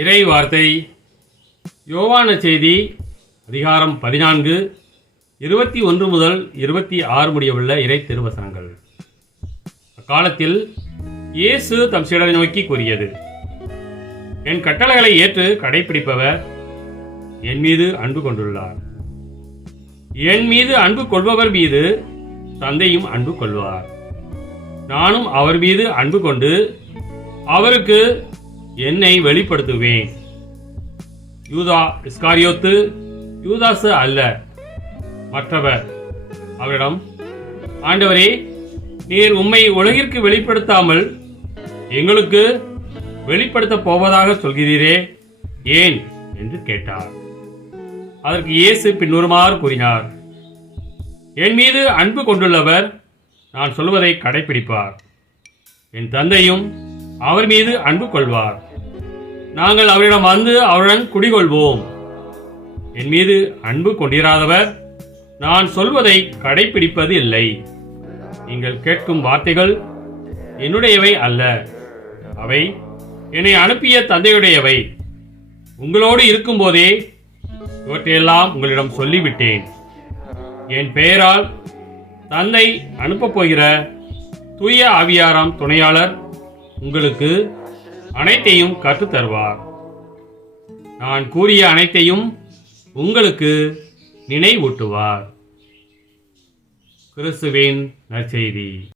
இறை வார்த்தை யோவான செய்தி அதிகாரம் 14 21 முதல் 26 முடியவுள்ள இறை திருவசனங்கள். அக்காலத்தில் இயேசு தம் சீடரை நோக்கி கூறியது: என் கட்டளைகளை ஏற்று கடைபிடிப்பவர் என் மீது அன்பு கொண்டுள்ளார். என் மீது அன்பு கொள்பவர் மீது தந்தையும் அன்பு கொள்வார். நானும் அவர் மீது அன்பு கொண்டு அவருக்கு என்னை வெளிப்படுத்துவேன். யூதா இஸ்காரியோத்து யூதாசு அல்ல, மற்றவர் அவரிடம், ஆண்டவரே, நீர் உம்மை உலகிற்கு வெளிப்படுத்தாமல் எங்களுக்கு வெளிப்படுத்தப் போவதாக சொல்கிறீரே, ஏன் என்று கேட்டார். அதற்கு இயேசு பின்வருமாறு கூறினார்: என் மீது அன்பு கொண்டுள்ளவர் நான் சொல்வதை கடைபிடிப்பார். என் தந்தையும் அவர் மீது அன்பு கொள்வார். நாங்கள் அவரிடம் வந்து அவருடன் குடிகொள்வோம். என் மீது அன்பு கொண்டிராதவர் நான் சொல்வதை கடைபிடிப்பது இல்லை. நீங்கள் கேட்கும் வார்த்தைகள் என்னுடையவை அல்ல, அவை என்னை அனுப்பிய தந்தையுடையவை. உங்களோடு இருக்கும்போதே இவற்றையெல்லாம் உங்களிடம் சொல்லிவிட்டேன். என் பெயரால் தந்தை அனுப்பப் போகிற தூய ஆவியாராம் துணையாளர் உங்களுக்கு அனைத்தையும் கற்றுத் தருவார். நான் கூறிய அனைத்தையும் உங்களுக்கு நினைவூட்டுவார். கிறிஸ்துவின் நற்செய்தி.